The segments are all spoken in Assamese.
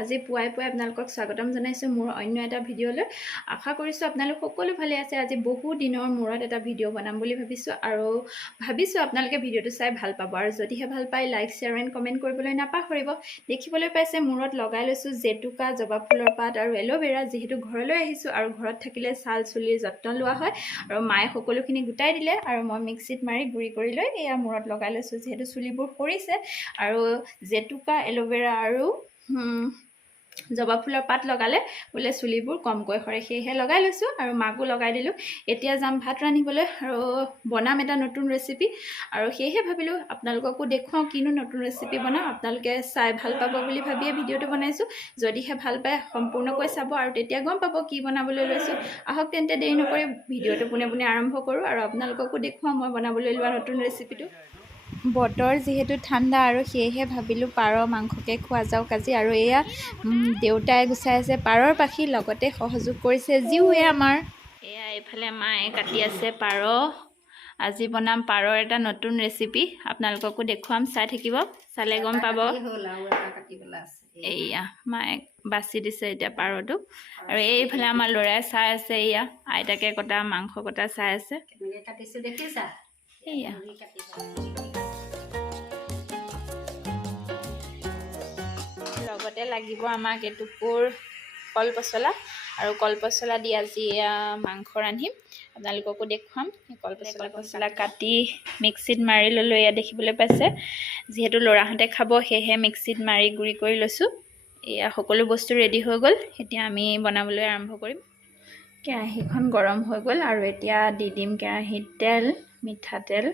আজি পুৱাই আপোনালোকক স্বাগতম জনাইছো মোৰ অন্য এটা ভিডিঅ'লৈ। আশা কৰিছো আপোনালোক সকলো ভালে আছে। আজি বহু দিনৰ মূৰত এটা ভিডিঅ' বনাম বুলি ভাবিছো আৰু আপোনালোকে ভিডিঅ'টো চাই ভাল পাব আৰু যদিহে ভাল পায় লাইক শেয়াৰ এণ্ড কমেন্ট কৰিবলৈ নাপাহৰিব। দেখিবলৈ পাইছে মূৰত লগাই লৈছো জেতুকা, জবা ফুলৰ পাত আৰু এল'ভেৰা। যিহেতু ঘৰলৈ আহিছো আৰু ঘৰত থাকিলে ছাল চুলিৰ যত্ন লোৱা হয় আৰু মায়ে সকলোখিনি গোটাই দিলে আৰু মই মিক্সিত মাৰি গুড়ি কৰি লৈ এয়া মূৰত লগাই লৈছো। যেহেতু চুলিবোৰ সৰিছে আৰু জেতুকা, এল'ভেৰা আৰু জবা ফুলৰ পাত লগালে বোলে চুলিবোৰ কমকৈ সৰে, সেয়েহে লগাই লৈছোঁ আৰু মাকো লগাই দিলোঁ। এতিয়া যাম ভাত ৰান্ধিবলৈ আৰু বনাম এটা নতুন ৰেচিপি আৰু সেয়েহে ভাবিলোঁ আপোনালোককো দেখুৱাওঁ কিনো নতুন ৰেচিপি বনাওঁ। আপোনালোকে চাই ভাল পাব বুলি ভাবিয়ে ভিডিঅ'টো বনাইছোঁ। যদিহে ভাল পায় সম্পূৰ্ণকৈ চাব আৰু তেতিয়া গম পাব কি বনাবলৈ লৈছোঁ। আহক তেন্তে দেৰি নকৰি ভিডিঅ'টো পোনে আৰম্ভ কৰোঁ আৰু আপোনালোককো দেখুৱাওঁ মই বনাবলৈ লোৱা নতুন ৰেচিপিটো। বতৰ যিহেতু ঠাণ্ডা আৰু সেয়েহে ভাবিলোঁ পাৰ মাংসকে খোৱা যাওক আজি। আৰু এয়া দেউতাই গুচাই আছে পাৰৰ পাখি, লগতে সহযোগ কৰিছে জীউৱে আমাৰ। এয়া এইফালে মায়ে কাটি আছে পাৰ। আজি বনাম পাৰৰ এটা নতুন ৰেচিপি, আপোনালোককো দেখুৱাম, চাই থাকিব, চালে গম পাব। এয়া মায়ে বাছি দিছে এতিয়া পাৰটো আৰু এইফালে আমাৰ ল'ৰাই চাই আছে, এয়া আইতাকে কটা মাংস কটা চাই আছে। এয়া লগতে লাগিব আমাক এটুকুৰ কলপচলা আৰু কলপচলা দি আজি মাংস ৰান্ধিম, আপোনালোককো দেখুৱাম। কলপচলা কাটি মিক্সিত মাৰি ল'লোঁ। এয়া দেখিবলৈ পাইছে, যিহেতু ল'ৰাহঁতে খাব সেয়েহে মিক্সিত মাৰি গুড়ি কৰি লৈছোঁ। এয়া সকলো বস্তু ৰেডি হৈ গ'ল, এতিয়া আমি বনাবলৈ আৰম্ভ কৰিম। কেৰাহীখন গৰম হৈ গ'ল আৰু এতিয়া দি দিম কেৰাহীত তেল, মিঠাতেল।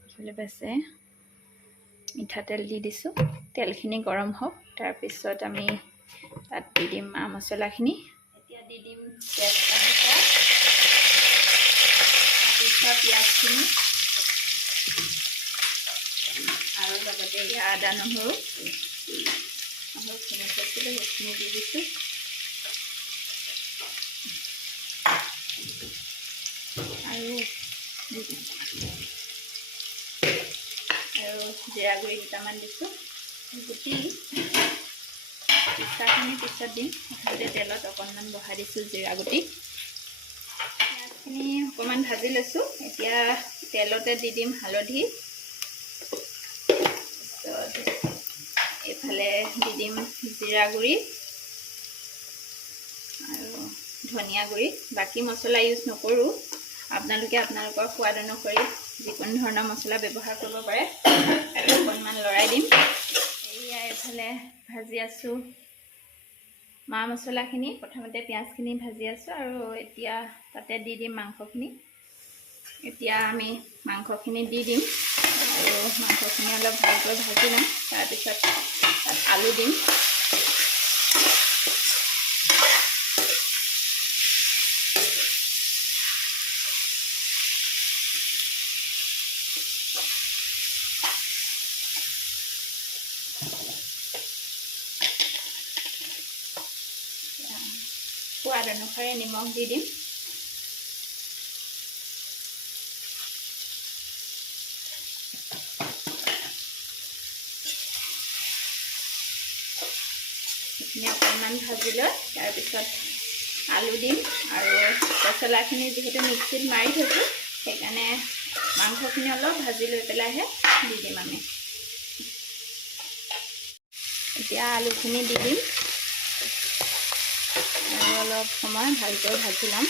দেখিবলৈ পাইছে মিঠাতেল দি দিছোঁ। তেলখিনি গৰম হওক, তাৰপিছত আমি তাত দি দিম মা মছলাখিনি। এতিয়া দি দিম তেজপাত, পিঁয়াজখিনি আৰু লগতে আদা নহৰুখিনি থৈছিলোঁ সেইখিনি দি দিছোঁ। আৰু জিৰা গুড়ি দুটামান দিছোঁ। গুটি পিঠাখিনি পিছত দিম, প্ৰথমতে তেলত অকণমান বহাই দিছোঁ জিৰা গুটি। পিঁয়াজখিনি অকণমান ভাজি লৈছোঁ। এতিয়া তেলতে দি দিম হালধি, তাৰপিছত এইফালে দি দিম জিৰা গুড়ি আৰু ধনিয়া গুড়ি। বাকী মছলা ইউজ নকৰোঁ, আপোনালোকে আপোনালোকৰ সোৱাদ অনুসৰি যিকোনো ধৰণৰ মছলা ব্যৱহাৰ কৰিব পাৰে। আৰু অকণমান লৰাই দিম। এয়া এইফালে ভাজি আছোঁ মা মছলাখিনি, প্ৰথমতে পিঁয়াজখিনি ভাজি আছোঁ আৰু এতিয়া তাতে দি দিম মাংসখিনি। এতিয়া আমি মাংসখিনি দি দিম আৰু মাংসখিনি অলপ ভালকৈ ভাজি ল'ম। তাৰপিছত তাত আলু দিম। সোৱাদ অনুসাৰে নিমখ দি দিম। সেইখিনি অকণমান ভাজি লৈ তাৰপিছত আলু দিম আৰু পচলাখিনি যিহেতু মিক্সিত মাৰি থৈছোঁ সেইকাৰণে মাংসখিনি অলপ ভাজি লৈ পেলাইহে দি দিম আমি। এতিয়া আলুখিনি দি দিম আৰু অলপ সময় ভালকৈ ভাজি ল'ম।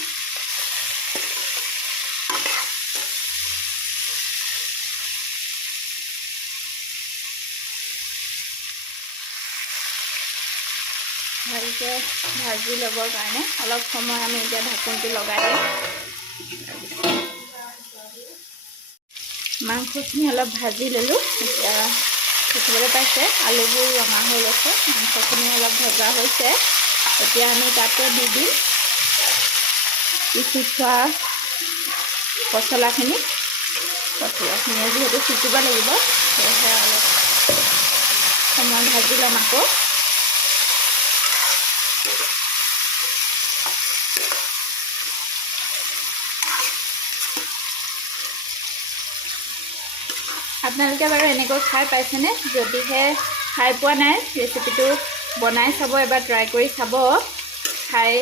ভালকৈ ভাজি ল'বৰ কাৰণে অলপ সময় আমি এতিয়া ঢাকনটো লগাই দিম। মাংসখিনি অলপ ভাজি ল'লোঁ। এতিয়া দেখিবলৈ পাইছে আলুবোৰ ৰঙা হৈ গৈছে, মাংসখিনি অলপ ভজা হৈছে। এতিয়া আমি তাতে দি দিম পিচি থোৱা পচলাখিনি যিহেতু সিজিব লাগিব সেয়েহে অলপ সময় ভাজি ল'ম আকৌ। আপোনালোকে বাৰু এনেকৈ খাই পাইছেনে? যদিহে খাই পোৱা নাই ৰেচিপিটো বনাই চাব, এবাৰ ট্ৰাই কৰি চাব, খাই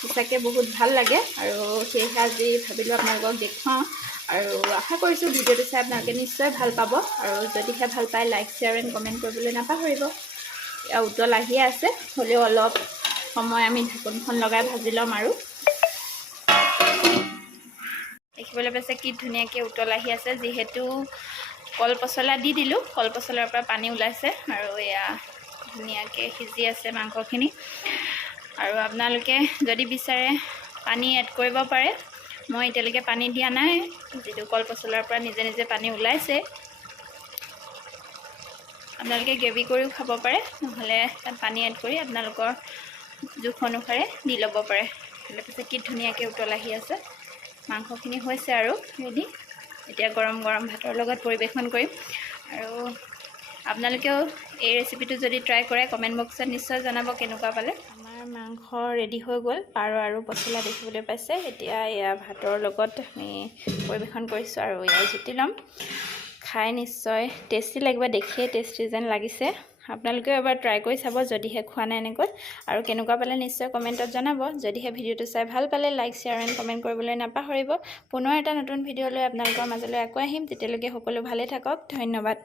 সঁচাকৈ বহুত ভাল লাগে। আৰু সেয়েহে আজি ভাবিলোঁ আপোনালোকক দেখুৱাওঁ, আৰু আশা কৰিছোঁ ভিডিঅ'টো চাই আপোনালোকে নিশ্চয় ভাল পাব। আৰু যদিহে ভাল পায় লাইক শ্বেয়াৰ এণ্ড কমেণ্ট কৰিবলৈ নাপাহৰিব। উতল আহিয়ে আছে, হ'লেও অলপ সময় আমি ঢাকোনখন লগাই ভাজি ল'ম। আৰু দেখিবলৈ পাইছে কি ধুনীয়াকৈ উতল আহি আছে, যিহেতু কল পচলা দি দিলোঁ, কল পচলাৰ পৰা পানী ওলাইছে আৰু এয়া ধুনীয়াকৈ সিজি আছে মাংসখিনি। আৰু আপোনালোকে যদি বিচাৰে পানী এড কৰিব পাৰে, মই এতিয়ালৈকে পানী দিয়া নাই, যিটো কল পচলাৰ পৰা নিজে নিজে পানী ওলাইছে। আপোনালোকে গ্ৰেভি কৰিও খাব পাৰে, নহ'লে তাত পানী এড কৰি আপোনালোকৰ জোখ অনুসাৰে দি ল'ব পাৰে। তাৰপিছত কি ধুনীয়াকৈ উতল আহি আছে, মাংসখিনি হৈছে আৰু ৰেডি। এতিয়া গৰম গৰম ভাতৰ লগত পৰিৱেশন কৰিম। আৰু আপোনালোকেও এই ৰেচিপিটো যদি ট্ৰাই কৰে কমেণ্ট বক্সত নিশ্চয় জনাব কেনেকুৱা পালে। আমাৰ মাংস ৰেডি হৈ গ'ল, পাৰ আৰু পচলা দেখিবলৈ পাইছে। এতিয়া এয়া ভাতৰ লগত আমি পৰিৱেশন কৰিছোঁ আৰু এয়া জুতি ল'ম। খাই নিশ্চয় টেষ্টি লাগিব, দেখিয়ে টেষ্টি যেন লাগিছে। আপোনালোকেও এবাৰ ট্ৰাই কৰি চাব যদিহে খোৱা নাই এনেকৈ, আৰু কেনেকুৱা পালে নিশ্চয় কমেণ্টত জনাব। যদিহে ভিডিঅ'টো চাই ভাল পালে লাইক শ্বেয়াৰ এণ্ড কমেণ্ট কৰিবলৈ নাপাহৰিব। পুনৰ এটা নতুন ভিডিঅ' লৈ আপোনালোকৰ মাজলৈ আকৌ আহিম, তেতিয়ালৈকে সকলো ভালে থাকক। ধন্যবাদ।